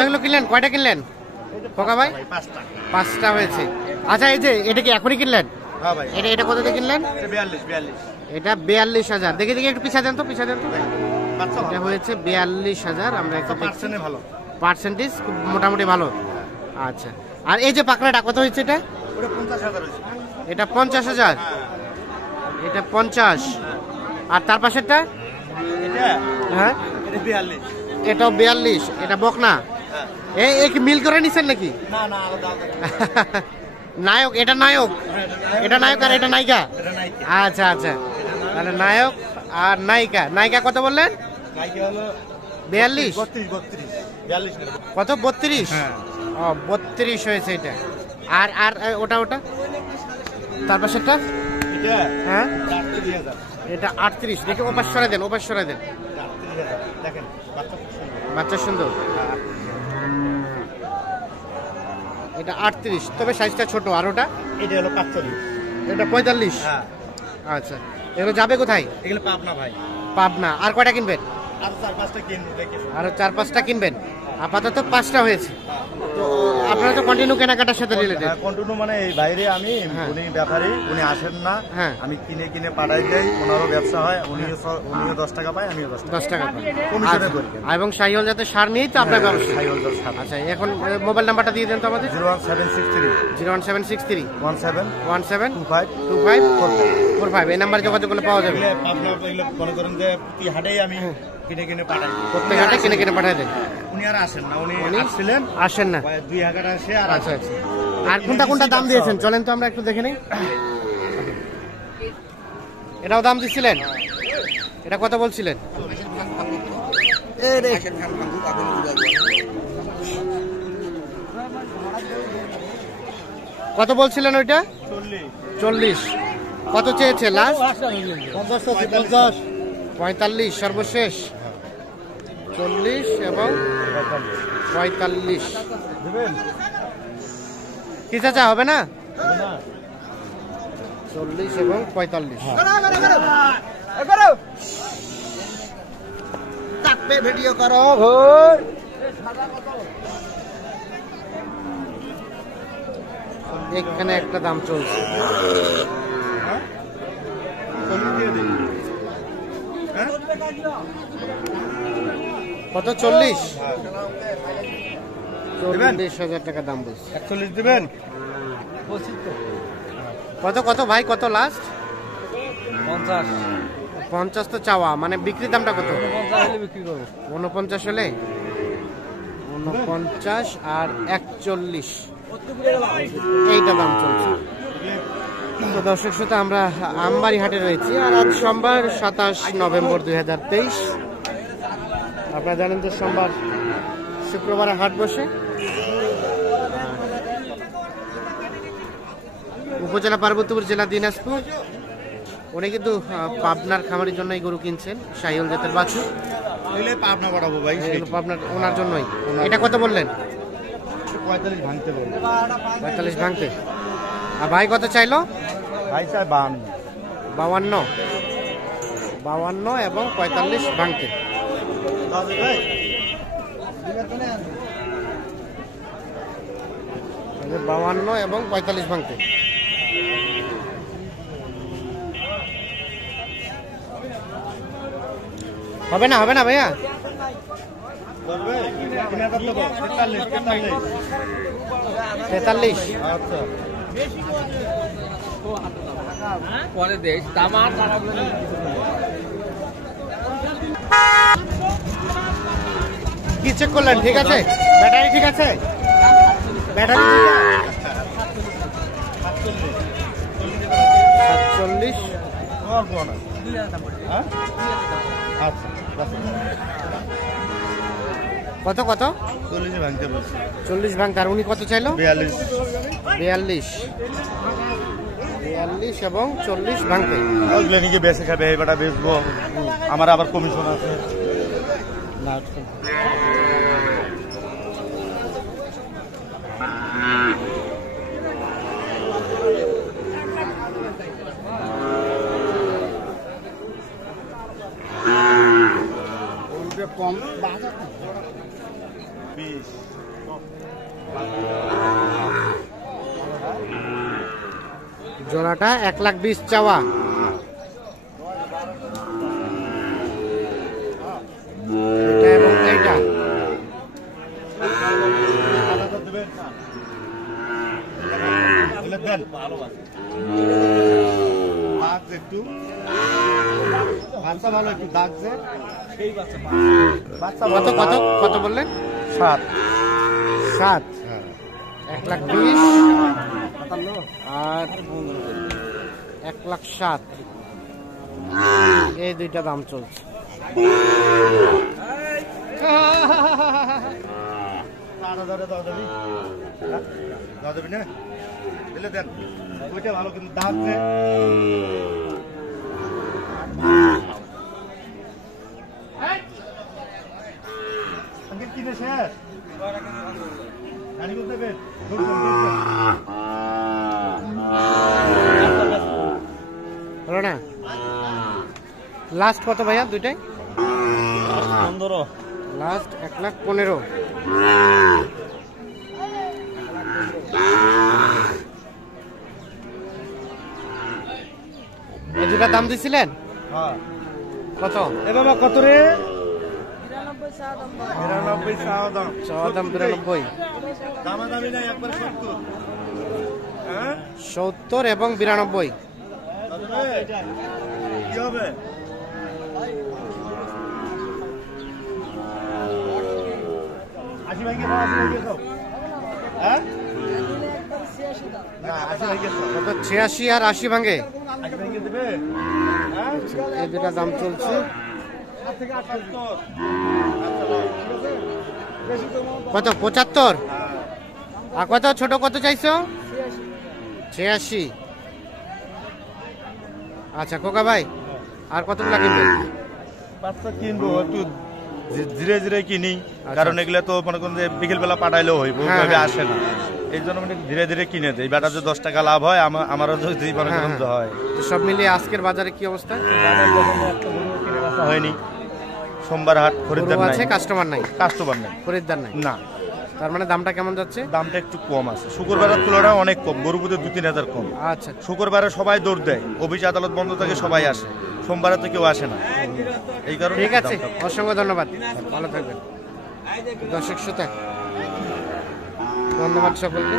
এগুলো কিনলেন কয়টা কিনলেন খোকা ভাই? পাঁচটা হয়েছে। আচ্ছা এই যে এটা কি এখনই কিনলেন? এটা কত দিয়ে কিনলেন? এটা 42,000। দেখি দেখি একটু পিছা দেন তো, পিছা দেন তো। এটা হয়েছে 42,000। আমরা একটু ভালো পার্সেন্টেজ খুব মোটামুটি ভালো। আচ্ছা আর এই যে পাকড়াটা কত হয়েছে? এটা 50,000। এটা 50,000। এটা 50। আর তার পাশেরটা? হ্যাঁ এটাও 42। এটা বকনা। এই কি মিল করে নিছেন নাকি? নায়ক এটা নায়ক, এটা নায়ক আর এটা নায়িকা। আচ্ছা আচ্ছা তাহলে নায়ক আর নায়িকা। নায়িকা কত বললেন? 42। কত 32? ও 32 হয়েছে এটা। আর আর ওটা ওটা তার পাশেরটা? হ্যাঁ এটা 38। দেখে ওপাশ সরাই দেন, ওপাশ সরাই দেন। বাচ্চা সুন্দর। এটা 38, তবে সাইজটা ছোট। আর ওটা? এটা হলো 45। এটা 45। আচ্ছা এগুলো যাবে কোথায়? এগুলো পাবনা ভাই। পাবনা। আর কয়টা কিনবেন? আর 4-5টা কিনবো। আরো 4-5টা কিনবেন। আপাতত 5টা হয়েছে। তো আপনারা তো কন্টিনিউ কেনাকাটার সাথে রিলেটেড? কন্টিনিউ মানে এই বাইরে আমি, উনি ব্যাপারী, উনি আসেন না। আমি কিনে কিনে পাঠাই দেই, ওনারও ব্যবসা হয়। উনিও 10 টাকা পায়, আমিও 10 টাকা পাই। কমিশনে করি। এবং শাহিওয়াল জাতের সার নিয়েই তো আপনার ব্যবসা? শাহিওয়াল জাতের সার। আচ্ছা এখন মোবাইল নাম্বারটা দিয়ে দেন তো আমাদের। 01763 1725 এই নাম্বারে যোগাযোগ করলে পাওয়া যাবে। আপনার মনে করেন যে প্রতি হাটেই আমি কিনে কিনে পাঠাই, প্রত্যেক হাটে কিনে কিনে পাঠাই দেন। উনি আর আসেন না, উনি আসেন না 2 হাজার আসে। আর আচ্ছা আচ্ছা আর কোনটা কোনটা দাম দিয়েছেন চলেন তো আমরা একটু দেখে নিই। এটাও দাম দিছিলেন? এটা কত বলছিলেন? কত বলছিলেন ওইটা? 40। কত চেয়েছে লাস্ট? 45 সর্বশেষ। 40 এবং 45 কি চাচা হবে না? 40 এবং 45। ভিডিও করো। এখানে একটা দাম চলছে। কত? 40? 40,000 টাকা দাম বলছে। 41 দিবেন? কত কত ভাই, কত লাস্ট? 50। 50 তো চাওয়া, মানে বিক্রি দামটা কত? 49 হলে? 49 আর 41 এইটা দাম চলছে। তো দর্শক শ্রোতা আমরা আমবাড়ি হাটে রয়েছি আর আজ সোমবার 27 নভেম্বর 2023। আপনারা জানেন যে সোমবার শুক্রবারে হাট বসে। উপজেলা পার্বতীপুর, জেলা দিনাজপুর। উনি কিন্তু পাবনার খামারের জন্য এই গরু কিনছেন, শাহিওয়াল জাতের বাছুর। পাবনা পাঠাবো ভাই, পাবনার ওনার জন্যই। এটা কত বললেন? 45 ভাঙতে বললেন। 45 ভাঙতে। আর ভাই কত চাইলো? ভাই চাই 52। 52 এবং 45 ভাঙতে। 52 এবং 45 ভাঙতে। হবে না, হবে না ভাইয়া। 43। আচ্ছা পরে দেখ তামার কি চেক করলেন? ঠিক আছে, ব্যাটারি ঠিক আছে? ব্যাটারি 47। কত কত? 40 ভাঙতে বলছি। 40 ভাঙতে। আর উনি কত চাইলো? 42 এবং 40 ভাঙতে। নিজে বেঁচে খাবে, এবারটা বেচবো, আমার আবার কমিশন আছে। কম। 20 জোড়াটা 1,20,000 চাওয়া। এটা এবং এইটা একটু বাচ্চা ভালো, একটু দাগছে। কত কত কত বললেন? 7 1,20,000 আর 1,07,000 এই দুইটা দাম চলছে। ভালো কিন্তু দাগছে। কিনে শেষ গাড়ি করতে হলো না? লাস্ট কত ভাইয়া দুইটাই? 15 লাস্ট 1,15,000। এই দুটা দাম দিছিলেন? হ্যাঁ। কত? এ বাবা কত রে? 92 চাওয়া দাম। চাওয়া দাম 92। দামাদামি নাই, একবার 70। হ্যাঁ 70 এবং 92। কি হবে? হ্যাঁ 86 আর 80 ভাঙে। এই দুটা দাম চলছে। কত? 75। আর কত ছোট কত চাইছো? 86। আচ্ছা খোকা ভাই, আর কতগুলা কিনবেন? বাচ্চা কিনবো, একটু ধীরে ধীরে কিনি, কারণ এগুলা তো মনে করুন যে বিকেল বেলা পাঠাইলেও হইব, ওইভাবে আসে না। এই জন্য মানে ধীরে ধীরে কিনে দেয়। বেটা যদি 10 টাকা লাভ হয়, আমারও যদি মনে করেন হয়। সব মিলিয়ে আজকের বাজারে কি অবস্থা? হয়নি, সোমবার হাট, খরিদ্দার নাই, কাস্টমার নাই, খরিদ্দার নাই না। তার মানে দামটা কেমন যাচ্ছে? দামটা একটু কম আছে, শুক্রবারের তুলনায় অনেক কম। গরু প্রতি 2-3 হাজার কম। আচ্ছা, শুক্রবারে সবাই দৌড় দেয়, অফিস আদালত বন্ধ থাকে, সবাই আসে। সোমবারে তো কেউ আসে না, এই কারণে। ঠিক আছে, অসংখ্য ধন্যবাদ, ভালো থাকবেন। দর্শক শ্রোতা, ধন্যবাদ সকলকে।